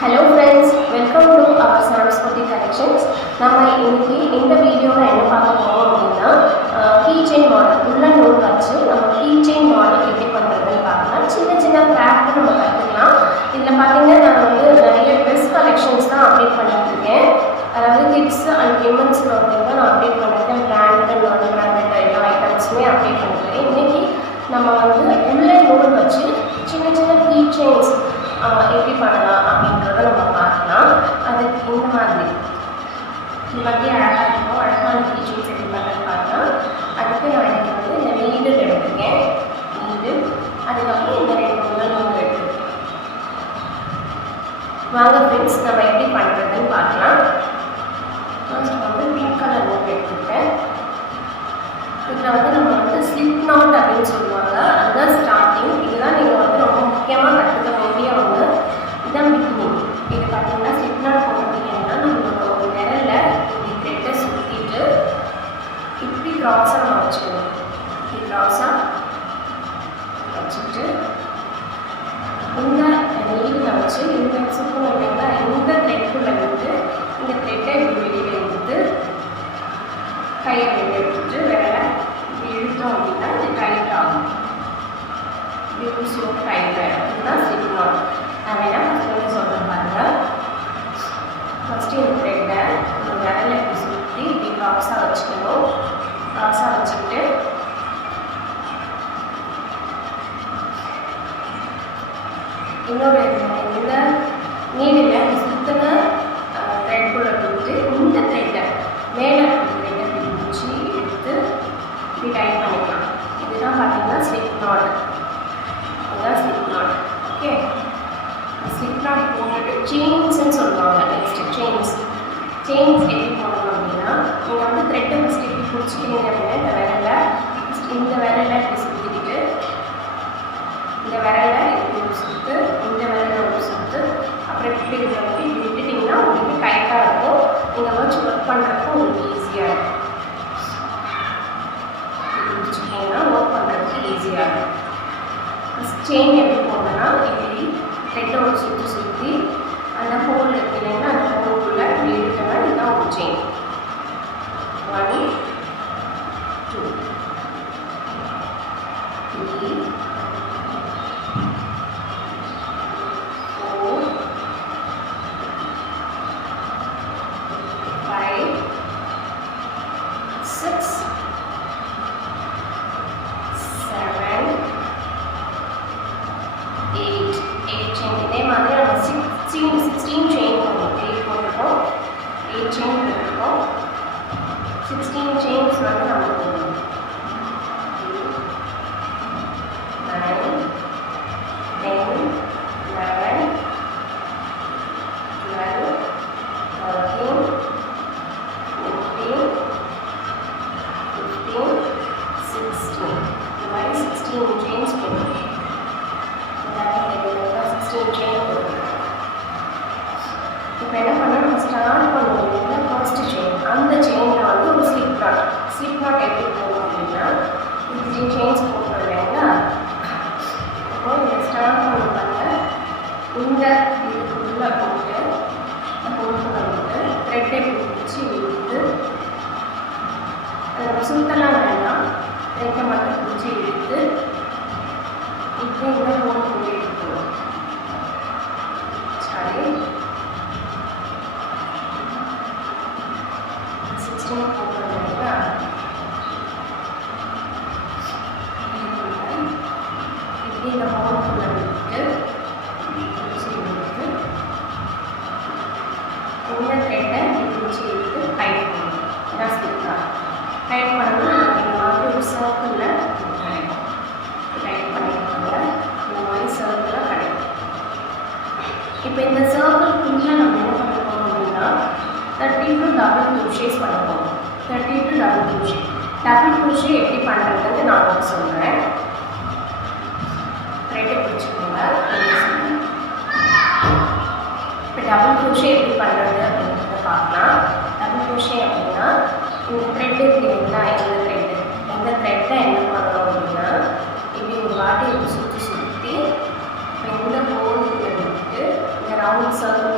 Hello friends, welcome to our Sam's Boutique Collections. நம்ம இன்னைக்கு இந்த வீடியோல என்ன பார்க்க போறோம் அப்படின்னா கீ செயின் மாடல் உள்ள நூல் வச்சு நம்ம கீ செயின் மாடல் எப்படி பண்றதுன்னு பார்க்கலாம். சின்ன சின்ன கிராஃப்ட் நம்ம கத்துக்கலாம். இதுல பாத்தீங்கன்னா நான் வந்து நிறைய ட்ரெஸ் கலெக்ஷன்ஸ் தான் அப்டேட் பண்ணிட்டு இருக்கேன். அதாவது கிட்ஸ் அண்ட் விமென்ஸ் க்ளாத்திங் தான் நான் அப்டேட் பண்ணிருக்கேன். பிராண்டட் அண்ட் நான் பிராண்டட் எல்லா ஐட்டம்ஸுமே அப்டேட் பண்ணிருக்கேன். இன்னைக்கு நம்ம வந்து உள்ள நூல் வச்சு சின்ன சின்ன கீ செயின்ஸ் எப்படி பண்ணலாம் அப்படின்றத நம்ம பார்க்கலாம். அதுக்கு இந்த மாதிரி அழகாக இருக்கும். அழகான கீ செயின்ஸ் எப்படி பண்ணுறது பார்க்கலாம். அதுக்கு நான் எனக்கு வந்து இந்த நீடில் எடுத்துருக்கேன். நீடில் அதுக்கப்புறம் இந்த ரெண்டு நூல் எடுத்துருக்கேன். வாங்க ஃப்ரெண்ட்ஸ் நம்ம எப்படி பண்ணுறதுன்னு பார்க்கலாம். ஃபர்ஸ்ட் வந்து பிங்க் கலர் நூல் எடுத்துருக்கேன். இதில் வந்து நம்ம வந்து ஸ்லிப் நாட் அப்படின்னு சொல்லுவாங்க. அதுதான் ஸ்டார்டிங். இதுதான் நீங்கள் வந்து ரொம்ப முக்கியமாக கற்றுக்க வேண்டிய ஒன்று. இதுதான் பிகினிங். இது பார்த்தீங்கன்னா ஸ்லிப் நாட் போட்டீங்கன்னா நம்மளோட ஒரு விரலில் இப்படி த்ரெட்டை சுற்றிட்டு இப்படி க்ராஸாக நம்ம வச்சுக்கணும். இப்படி க்ராஸாக வச்சுட்டு இந்த நீடில் வச்சு இந்த சுத்தம் இல்லைங்களா இந்த த்ரெட்டுக்குள்ளே வந்து இந்த த்ரெட்டை இப்படி வெளியே எடுத்து கையை வெளியே எடுத்துட்டு விரலை இப்படி இழுத்தோம் அப்படின்னா இது டைட் ஆகும். இப்படி ஊசியோட டைட் ஆகிடும். இதுதான் ஸ்லிப் நாட். நான் வேணா ஃபஸ்ட்டு சொல்கிறேன் பாருங்கள். ஃபஸ்ட்டு இந்த த்ரெட்டை இந்த விரலை இப்படி சுற்றி இப்படி க்ராஸாக வச்சுக்கணும். க்ராஸாக வச்சுக்கிட்டு இன்னொரு இந்த நீடில் சுற்றின த்ரெட்குள்ளே கொடுத்து இந்த த்ரெட்டை மேலே த்ரெட்டை பிடிச்சி எடுத்து இப்படி டைட் பண்ணிக்கலாம். இதுதான் பார்த்தீங்கன்னா ஸ்லிப் நாட். இதுதான் slip not. Okay, slip not போட்டுட்டு செயின்ஸ்ன்னு சொல்லுவாங்க. நெக்ஸ்ட்டு செயின்ஸ் எப்படி போடணும் அப்படின்னா நீங்கள் வந்து த்ரெட்டை ஃபஸ்ட்டு இப்படி பிடிச்சிக்கிங்க அப்படின்னா இந்த விரலை இப்படி சுற்றிக்கிட்டு இந்த விரலை இப்படி ஒரு சுற்று, இந்த விரலை ஒரு சுற்று, அப்புறம் இப்படி இப்படி விட்டுட்டிங்கன்னா உங்களுக்கு டைட்டாக இருக்கும். நீங்கள் வச்சு ஒர்க் பண்ணுறதுக்கு உங்களுக்கு ஈஸியாக இருக்கும். பிடிச்சிட்டிங்கன்னா ஒர்க் பண்ணுறதுக்கு ஈஸியாக இருக்கும். செயின் எப்படி போடணும்னா இப்படி த்ரெட்டை ஒரு சுற்றி அந்த ஹோல் இருக்கு இல்லைன்னா அந்த ஹோலுக்குள்ளே இப்படி எடுத்தோம்னா இதுதான் ஒரு செயின். 1 2 3 4 5 6 7 8 செயின். இதே மாதிரி நம்ம 16 செயின் போடுறோம். 8 போட்டுருக்கோம், 8 செயின் போட்டுருக்கோம். 16 செயின்ஸ் வந்து நம்ம போடணும். 9 10 11 12 13 14 15 16 இந்த மாதிரி 16 செயின்ஸ் போடணும். 16 செயின் போடணும். இப்போ என்ன பண்ணால் நம்ம ஸ்டார்ட் பண்ணுவோம். ஃபர்ஸ்ட் செயின் அந்த செயினில் வந்து ஒரு ஸ்லிப் நாட் எப்படி போகும் அப்படின்னா இது செயின்ஸ் போட்டோம் இல்லைங்களா. அப்போ இதை ஸ்டார்ட் பண்ணுவாங்க. இந்த இதுக்குள்ளே போட்டு வந்துட்டு த்ரெட்டை பிடிச்சி இழுத்து அதை நம்ம சுத்தலாம் வேண்டாம். த்ரெட்டை மட்டும் பிடிச்சி இழுத்து இப்போ இந்த போட்டு எடுக்கணும். சரி, 16 போட்டுருந்தீங்களா. இப்படி இந்த ஹோல்குள்ளே விட்டு பிடிச்சி இழுத்து இந்த த்ரெட்டை பிடிச்சி இழுத்து டைட் பண்ணணும். இதான் ஸ்லிப் நாட். டைட் பண்ணணும். இந்த மாதிரி ஒரு சர்க்கிளில் கிடைக்கும். டைட் பண்ணியிருக்காங்க. இந்த மாதிரி சர்க்கிளாக கிடைக்கும். இப்போ இந்த சர்க்கிள்குள்ளே நம்ம என்ன பண்ண போகிறோம் அப்படின்னா 32 டபுள் க்ரோஷேஸ் பண்ண போகிறோம். 32 டபுள் க்ரோஷே. டபுள் க்ரோஷே எப்படி பண்ணுறதுன்னு நான் உங்களுக்கு சொல்கிறேன். த்ரெட்டை பிடிச்சிக்கோங்க. இப்போ டபுள் க்ரோஷே எப்படி பண்ணுறது அப்படின்றத பார்க்கலாம். டபுள் க்ரோஷே அப்படின்னா இந்த த்ரெட் இருக்கு இல்லைங்களா, இந்த த்ரெட்டை என்ன பண்ணணும் அப்படின்னா இப்படி ஒரு வாட்டி சுற்றி இப்போ இந்த ஹோல் விட்டு இந்த ரவுண்ட் சர்க்கிள்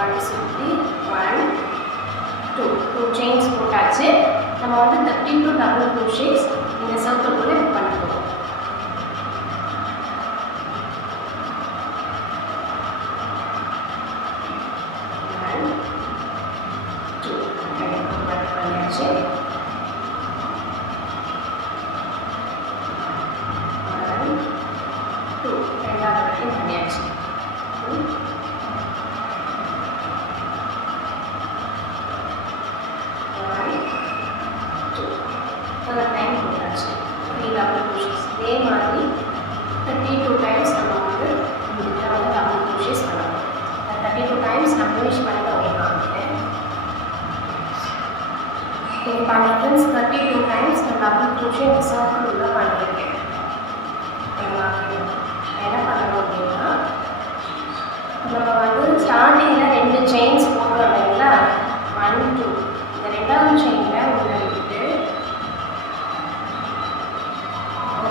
1 சுற்றி 1 2 செயின்ஸ் போட்டாச்சு. நம்ம வந்து 32 டபுள் க்ரோஷேஸ் இந்த சர்க்கிள்குள்ளே பண்ண போகிறோம். இதே மாதிரி 32 டைம்ஸ் நம்ம வந்து இதில் வந்து டபுள் க்ரோஷேஸ் பண்ணணும். 32 டைம்ஸ் நான் ஃபினிஷ் பண்ணி காமிக்கிறேன். இப்போ பாருங்க ஃப்ரெண்ட்ஸ், 32 டைம்ஸ் நான் டபுள் க்ரோஷே இந்த சர்க்கிள் உள்ள பண்ணியிருக்கேன். என்ன பண்ணணும் அப்படின்னா, நம்ம வந்து ஸ்டார்டிங்கில் 2 செயின்ஸ் போடுறோம் இல்லைங்களா, 1 2 இந்த ரெண்டாவது செயினில் உள்ள விட்டு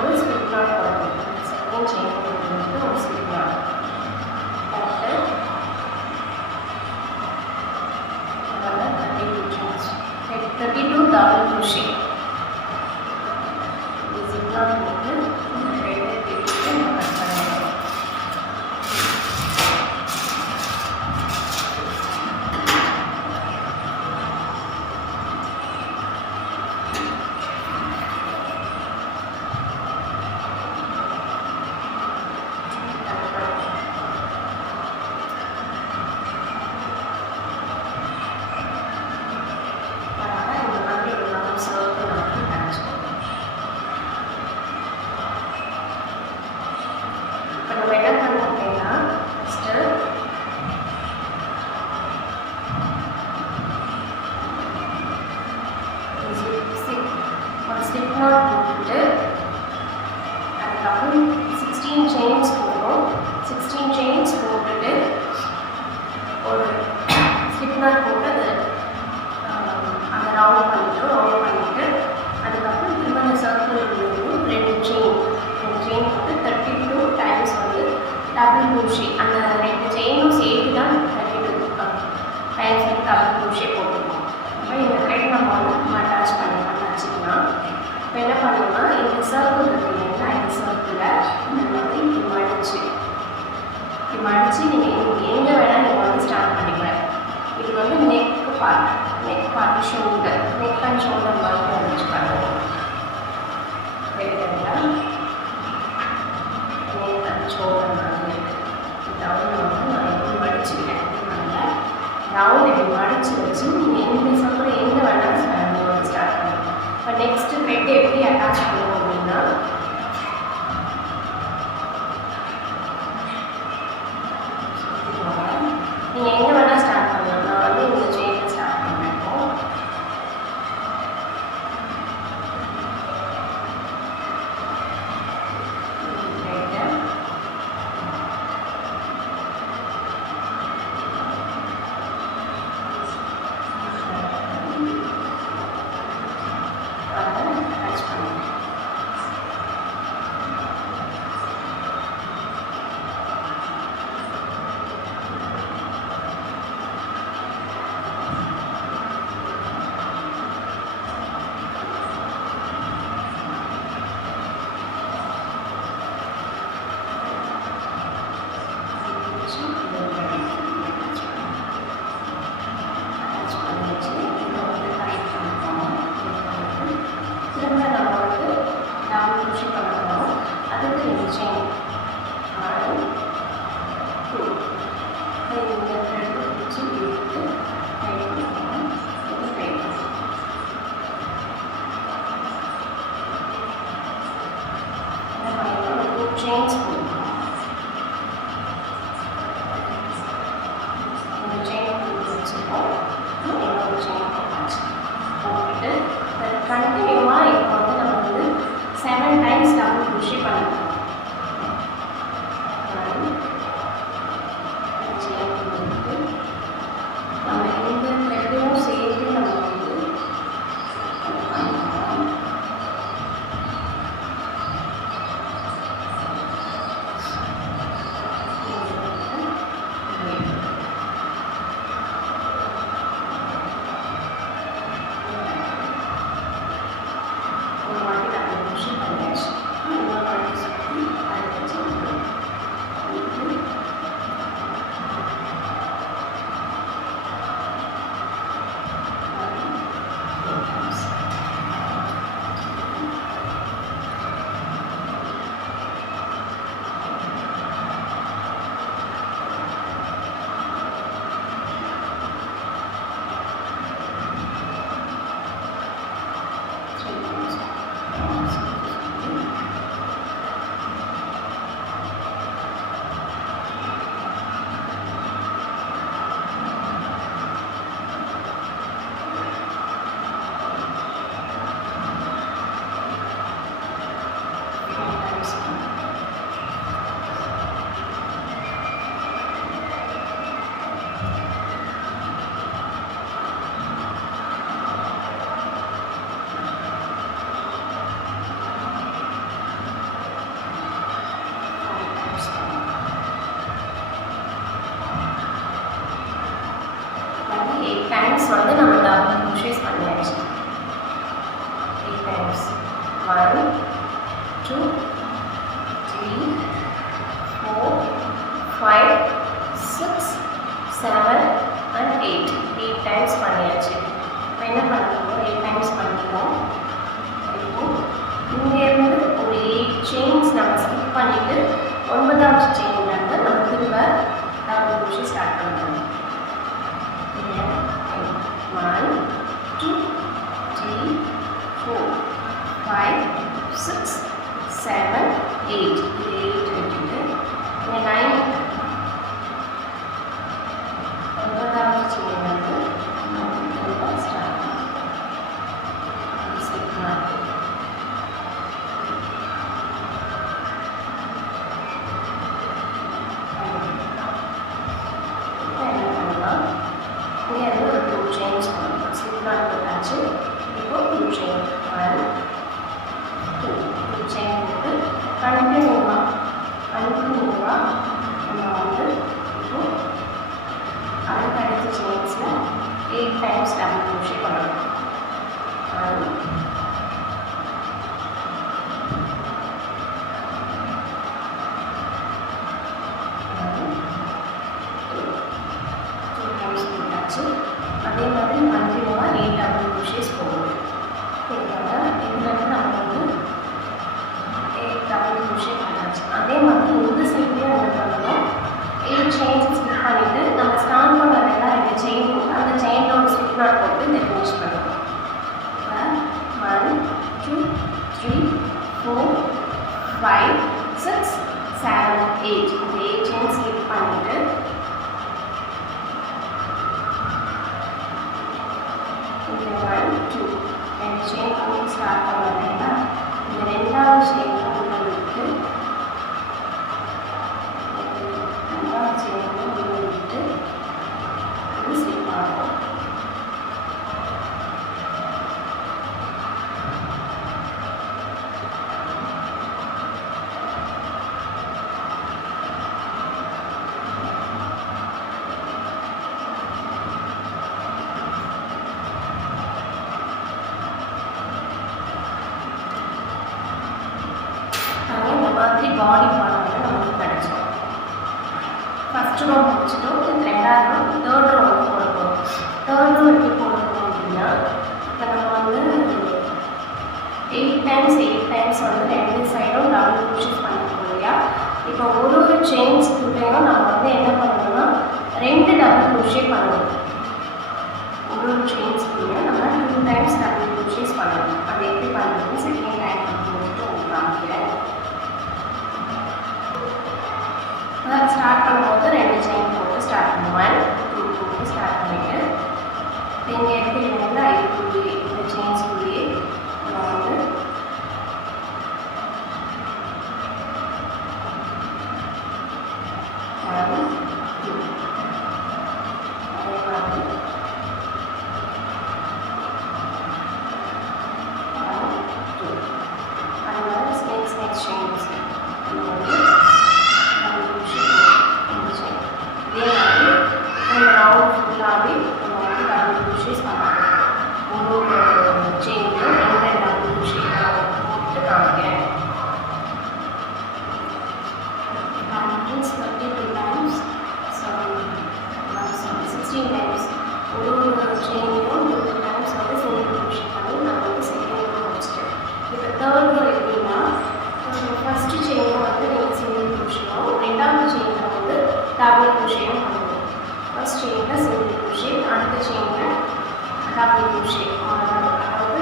ஒரு ஸ்லிப் நாட் போடணும். செகண்ட் செயின் வந்து ஒரு ஸ்லிப் நாட் போட்டு 32 டபுள் க்ரோஷே ஸ்லிப் நாட் போட்டு ஸ்லிப் நாட் போட்டுட்டு அதுக்கப்புறம் 16 செயின்ஸ் போடுறோம். 16 செயின்ஸ் போட்டுட்டு ஒரு ஸ்லிப் நாட் போட்டு அதை ரவுண்ட் பண்ணிவிட்டு அதுக்கப்புறம் திரும்ப அந்த சர்க்கிள் 2 செயின் போட்டு 32 டைம்ஸ் வந்து டபுள் க்ரோஷே அந்த 2 செயினும் சேர்த்து தான் 32 டைம்ஸ் வந்து டபுள் க்ரோஷே போட்டுருக்கோம். இப்போ இந்த த்ரெட் நம்ம வந்து அட்டாச் வச்சுக்கலாம். இப்போ என்ன பண்ணோம்னா, இந்த சர்க்கிள் இருக்கு இல்லைங்களா, இந்த சர்க்கிளில் நம்ம வந்து இப்படி மடித்து நீங்கள் எங்கே வேணால் நீங்கள் வந்து ஸ்டார்ட் பண்ணிக்கலாம். இது வந்து neck part shoulder, neck and shoulder மாதிரி வச்சுக்காங்க. தெரியுதுங்களா, நெக் அண்ட் ஷோல்டர் மாதிரி டவுன் வந்து நான் எப்படி மடிச்சுக்கிட்டேன். அதனால் ரவுண்ட் இப்படி மடித்து வச்சு நீங்கள் இந்த சர்க்கிள் எங்கே வேணால் நீங்கள் வந்து ஸ்டார்ட் பண்ணிக்கலாம். இப்போ நெக்ஸ்ட்டு த்ரெட் எப்படி அட்டாச் பண்ணுவோம் அப்படின்னா, நீங்கள் எங்கே வேணால் ஸ்டார்ட் பண்ணலாம். நான் வந்து இந்த செயினில் ஸ்டார்ட் பண்ணிருக்கோம். chains போட்டுக்கலாம். இந்த செயின் போட்டு வச்சுருக்கோம். இன்னொரு செயின் போட்டாச்சு. போட்டுட்டு கண்டினியூவாக இப்போ வந்து நம்ம வந்து 7 டைம்ஸ் டபுள் crochet பண்ணலாம். செயின் போட்டு நம்ம இந்த த்ரெட்டையும் சேர்த்து நம்ம வந்து 8 times வந்து நம்ம double crochets பண்ணியாச்சு. 8 times 1 2 3 4 5 6 7 and 8 times பண்ணியாச்சு. இப்போ என்ன பண்ணுறோம், 8 times பண்ணிட்டோம். இப்போ இங்கேருந்து ஒரு 8 செயின்ஸ் நம்ம ஸ்கிப் பண்ணிவிட்டு 9வது செயின்லேருந்து நம்ம திரும்ப டபுள் crochet ஸ்டார்ட் பண்ணுறோம். 1 2 3 4 5 6 7 8 இது 8 விட்டுட்டு இங்கே 9 9வது செயின்லேருந்து நம்ம திரும்ப ஸ்டார்ட் பண்ணுறோம். இப்போ 2 செயின் 1 2 செயின் போட்டு கண்டினியூவாக நம்ம வந்து இப்போ அடுத்த செயின்ஸில் 8 times டபுள் crochet பண்ணணும். 1 2 times போட்டாச்சு. அதே மாதிரி கண்டினியூவாக 8 டபுள் crochet போடுவோம். இதுலேருந்து நம்ம வந்து 8 டபுள் crochet பண்ணாச்சு. அதே மாதிரி இந்த சைட்லேயும் என்ன பண்ணணும், 8 செயின்ஸ் ஸ்கிப் பண்ணிவிட்டு நம்ம ஸ்டார்ட் பண்ணதெல்லாம் 2 செயின் போட்டு அந்த செயினில் ஒரு ஸ்லிப் நாட் போட்டு இதை ஃபினிஷ் பண்ணுவோம். 1 2 3 4 5 6 7 8 இந்த 8 செயின் ஸ்கிப் பண்ணிவிட்டு இங்கே 1 2 2 செயின் போட்டு ஸ்டார்ட் பண்ணுறதுனா இந்த 2வது செயின் உள்ள விட்டு 2வது செயின் உள்ள விட்டு இது ஸ்லிப் ஆகும். மாதிரி பாடி பண்ணாங்க நமக்கு கிடைச்சோம். ஃபஸ்ட் ரோ முடிச்சிட்டோம். 2வது ரோ 3rd ரோ வந்து போட போகிறோம். 3rd ரோ எப்படி போட போகிறோம் அப்படின்னா, இப்போ நம்ம வந்து 8 times வந்து 2 சைடும் டபுள் crochet பண்ணிருக்கோம் இல்லையா. இப்போ ஒரு செயின்ஸ்குள்ளேயும் நம்ம வந்து என்ன பண்ணணும்னா 2 டபுள் crochet பண்ணணும். ஒரு செயின்ஸ்குள்ளேயும் நம்ம 2 times டபுள் crochet பண்ணணும். அது எப்படி பண்ணுறதுன்னு செகண்ட் டைம் போட்டு உங்களுக்கு காமிக்கிறேன். ஸ்டார்ட் பண்ணும்போது 2 செயின் போட்டு ஸ்டார்ட் பண்ணுவேன். 2 போட்டு ஸ்டார்ட் பண்ணிவிட்டு இங்கே எடுத்துக்கிட்டீங்கன்னா இதுக்குள்ளேயே இந்த செயின்ஸ்குள்ளேயே நம்ம வந்து அதே மாதிரி நெக்ஸ்ட் செயின்ஸ் நம்ம வந்து இதே மாதிரி இந்த ரவுண்ட் ஃபுல்லாகவே நம்ம வந்து டபுள் crochet பண்ணலாம். ஒரு செயினில் 2 டபுள் crochet போட்டு காமிக்கிறேன். 32 times 16 times ஒரு செயினிலும் 2 times வந்து சிங்கிள் crochet பண்ணி நான் வந்து செகண்ட் ரோ முடிச்சிட்டேன். இப்போ 3rd ரோ எப்படின்னா, ஃபஸ்ட்டு செயினில் வந்து நீங்கள் சிங்கிள் crochetயும் 2வது செயினில் வந்து டபுள் crochetயும் பண்ணுவோம். ஃபஸ்ட் செயினில் சிங்கிள் crochet, அடுத்த செயினில் டபுள் crochet. அதாவது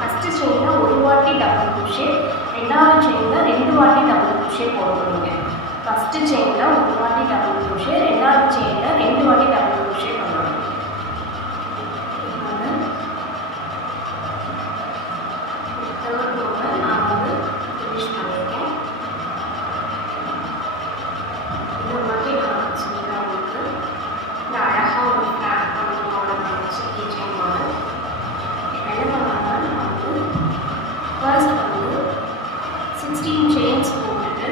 ஃபஸ்ட்டு செயினில் ஒரு வாட்டி டபுள் crochet, 2வது செயினில் 2 வாட்டி டபுள் crochet போடுவீங்க. ஃபஸ்ட்டு செயினில் ஒரு வாட்டி டபுள் crochet, 2வது செயினில் 2 வாட்டி டபுள் crochet பண்ணுவாங்க. தேர்ட் ரோவை நான் வந்து ஃபினிஷ் பண்ணியிருக்கேன். இந்த மாதிரி நான் சொல்கிறேன் உங்களுக்கு. இந்த அழகாக ஒரு ஃப்ளாட் பண்ணி மாடல் பண்ணிச்சு கீச்சைன் மாடல். இப்போ என்ன பண்ணாங்கன்னா நம்ம வந்து ஃபர்ஸ்ட் வந்து 16 செயின்ஸ் போட்டுட்டு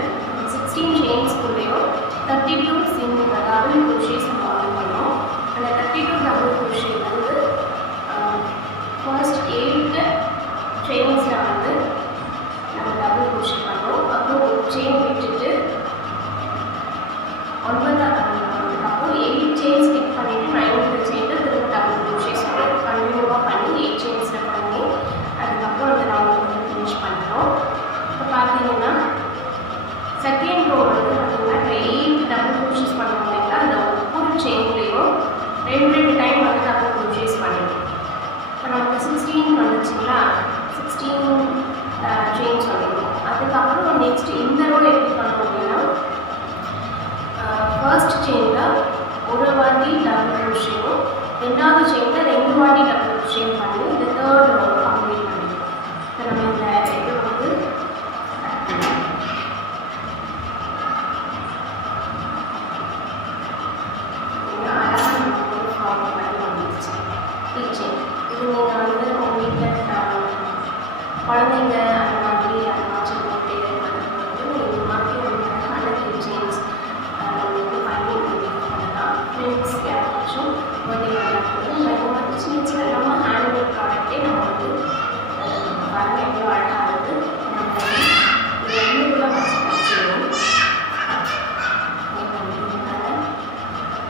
16 செயின்ஸ்குள்ளேயும் 32 சிங்கிள் டபுள் crochet மாடல் பண்ணோம். 2வது செயினில் 2 வாட்டி டபுள் crochet பண்ணி இந்த 3rd row கம்ப்ளீட் பண்ணிடுவோம். இப்போ நம்ம இந்த இது வந்து இது நீங்கள் வந்து உங்கள் வீட்டில் குழந்தைங்க அந்த மாதிரி யாராச்சும் போட்டு பண்ணும்போது இந்த மாதிரி ஒரு அழகான கீச்செயின்ஸ் வந்து பண்ணி பண்ணலாம். ஃப்ரெண்ட்ஸ் யாராச்சும் பர்த்டே பண்ணும்போது இந்த மாதிரி சின்ன சின்ன நம்ம ஹேண்ட்மேட் ப்ராடக்டே நம்ம வந்து பாருங்கள் எவ்வளோ அழகாக இருக்குது. இது எவ்வளோ வச்சு வச்சுருவோம்.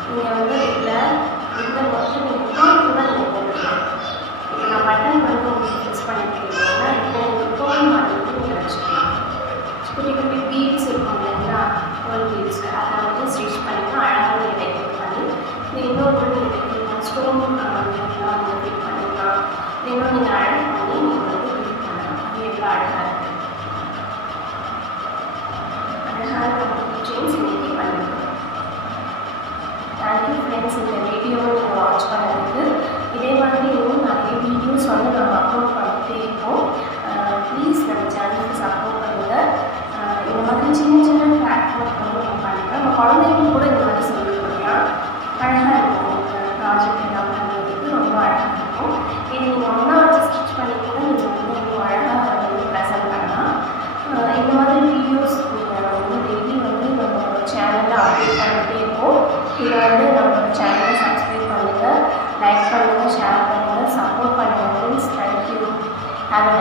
நீங்கள் வந்து இதில் இந்த மட்டும் நீங்கள் தோல் கூட நீங்கள் போட்டுக்கலாம். இப்போ நான் பட்டன் வந்து உங்களுக்கு ஃபிக்ஸ் பண்ணிக்கிறீங்கன்னா இப்போ உங்களுக்கு தோல் மாதிரி நீங்கள் வச்சுக்கலாம். குட்டி குட்டி பீட்ஸ் இருக்கும் இல்லைங்களா, தோல் பீட்ஸ் அதை வந்து ஸ்டிச் பண்ணிங்கன்னா அழகாக நீங்கள் டெக்கரேட் பண்ணி இன்னொரு நீங்கள் வைக்கலாம். ஸ்டோன் எல்லாம் நீங்கள் ஃபிட் பண்ணிக்கலாம். இன்னும் நீங்கள் அழகாக பண்ணி நீங்கள் வந்து ஃபிட் பண்ணலாம். அது எவ்வளோ அழகாக இருக்குது. அழகாக நம்ம செயின்ஸ் இன்னைக்கு பண்ணிக்கலாம். தேங்க்யூ ஃப்ரெண்ட்ஸ், இந்த வீடியோவை நீங்கள் வாட்ச் பண்ணதுக்கு. இதே மாதிரி இன்னும் நிறைய வீடியோஸ் வந்து நம்ம அப்லோட் பண்ணிகிட்டே இருக்கோம். ப்ளீஸ் நம்ம சேனலுக்கு சப்போர்ட் பண்ணுங்கள். இந்த மாதிரி சின்ன சின்ன கிராஃப்ட் ஒர்க் வந்து நம்ம பண்ணிக்கலாம். நம்ம குழந்தைங்களுக்கு கூட இந்த மாதிரி சொல்லி கொடுக்கலாம். அழகாக இருக்கும். ப்ராஜெக்ட் எல்லாம் பண்ணுறதுக்கு ரொம்ப அழகாக இருக்கும். இது நீங்கள் ஒன்றா வச்சு ஸ்டிச் பண்ணி கூட நீங்கள் வந்து இன்னும் அழகாக வந்து ப்ரெசென்ட் பண்ணலாம். இந்த மாதிரி வீடியோஸ் வந்து டெய்லி வந்து நம்ம சேனலில் அப்டேட் பண்ணிகிட்டே இருக்கோம். இதை வந்து நம்மளோட சேனலை சப்ஸ்கிரைப் பண்ணுங்கள், லைக் பண்ணுங்கள், ஷேர் பண்ணுங்கள், சப்போர்ட் பண்ணுங்கள் ஃப்ரெண்ட்ஸ். தேங்க்யூ. Have a